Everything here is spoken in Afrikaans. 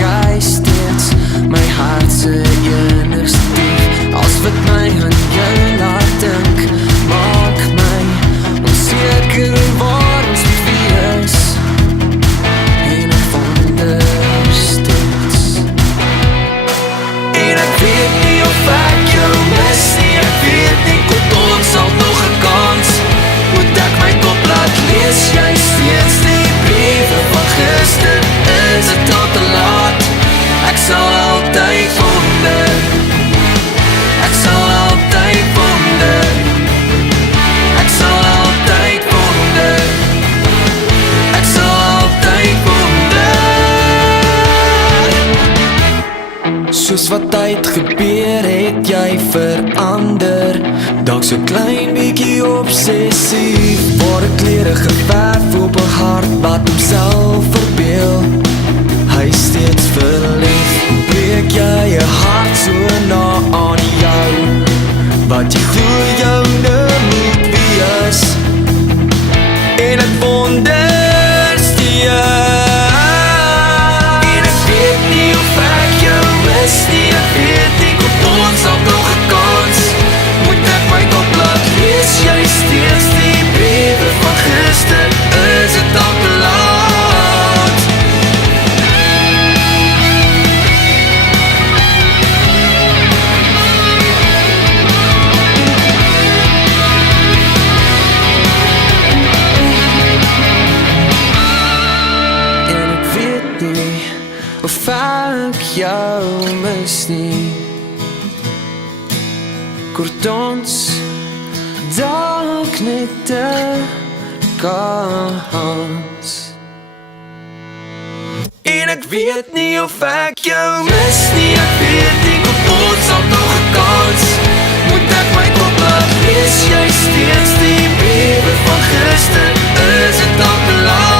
jy steeds my hart se enigste dief. Als wat my aan jou laat dink, maak my onseker waar ons moet wees. En ek wonder steeds. En ek weet nie of ek jou mis nie, ek weet nie, komt ons al nog 'n kans. Moet ek my kop laat lees, jy steeds die briewe van gister, is het al te laat? Ek sal altyd wonder, ek sal altyd wonder, ek sal altyd wonder, ek sal altyd wonder. Soos wat tyd gebeur het jy verander, dalk so klein bietjie obsessief, waar 'n kleurige verf op 'n hart wat homself verbeel. Hy steeds verlief, breek jy 'n hart so na aan jou, wat jy glo jou nou moet wees. En ek wonder steeds. En ek weet nie of ek jou mis nie, ek weet nie, komt ons al nog 'n kans? Moet ek my kop laat lees, jy steeds die briewe van gister, is het al te laat? En ek weet nie of ek jou mis nie, kort ons dalk net 'n kans. En ek weet nie of ek jou mis nie, ek weet nie, komt ons al nog 'n kans? Moet ek my kop laat lees, jy steeds die briewe van gister, is het al te laat?